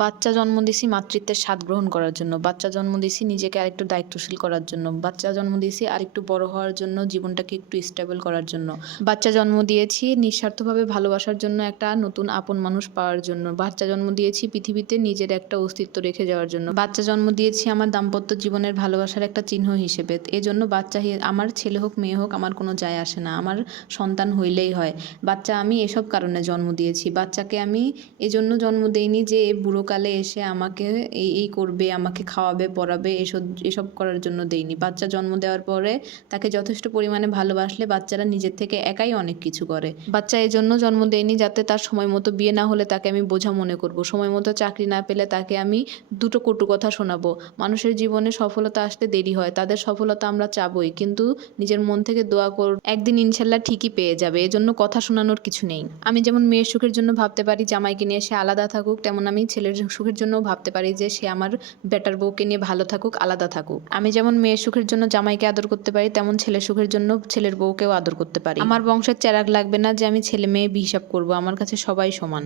বাচ্চা জন্ম দিছি মাতৃত্বের স্বাদ গ্রহণ করার জন্য। বাচ্চা জন্ম দিছি নিজেকে আরেকটু দায়িত্বশীল করার জন্য। বাচ্চা জন্ম দিয়েছি আরেকটু বড় হওয়ার জন্য, জীবনটাকে একটু স্টেবল করার জন্য। বাচ্চা জন্ম দিয়েছি নিঃস্বার্থভাবে ভালোবাসার জন্য, একটা নতুন আপন মানুষ পাওয়ার জন্য। বাচ্চা জন্ম দিয়েছি পৃথিবীতে নিজের একটা অস্তিত্ব রেখে যাওয়ার জন্য। বাচ্চা জন্ম দিয়েছি আমার দাম্পত্য জীবনের ভালোবাসার একটা চিহ্ন হিসেবে। এজন্য বাচ্চা আমার ছেলে হোক মেয়ে হোক আমার কোনো যায় আসে না। আমার সন্তান হইলেই হয়। বাচ্চা আমি এসব কারণে জন্ম দিয়েছি। বাচ্চাকে আমি এজন্য জন্ম দেইনি যে বুড়োকালে এসে আমাকে এই করবে, আমাকে খাওয়াবে, পড়াবে, এসব করার জন্য দেইনি। বাচ্চা জন্ম দেওয়ার পরে তাকে যথেষ্ট পরিমাণে ভালোবাসলে বাচ্চারা নিজের থেকে একাই অনেক কিছু করে। বাচ্চা এজন্য জন্ম দেইনি যাতে তার সময় মতো বিয়ে না হলে তাকে আমি বোঝা মনে করব। সময় মতো চাকরি না পেলে তাকে আমি দুটো কটু কথা শোনাবো। মানুষের জীবনে সফলতা আসতে দেরি হয়, তাদের সফলতা আমরা চাবই, কিন্তু নিজের মন থেকে দোয়া একদিন ইনশাল্লাহ ঠিকই পেয়ে যাবে। এজন্য কথা শোনানোর কিছু নেই। আমি যেমন মেয়ের সুখের জন্য ভাবতে পারি জামাইকে নিয়ে সে আলাদা থাকুক, তেমন আমি ছেলের সুখের জন্য ভাবতে পারি যে সে আমার বেটার বউকে নিয়ে ভালো থাকুক, আলাদা থাকুক। আমি যেমন মেয়ের সুখের জন্য জামাইকে আদর করতে পারি, তেমন ছেলের সুখের জন্য ছেলের বউকেও আদর করতে পারি। আমার বংশের চেরাগ লাগবে না যে আমি ছেলে মেয়ে হিসাব করব। আমার কাছে সবাই সমান।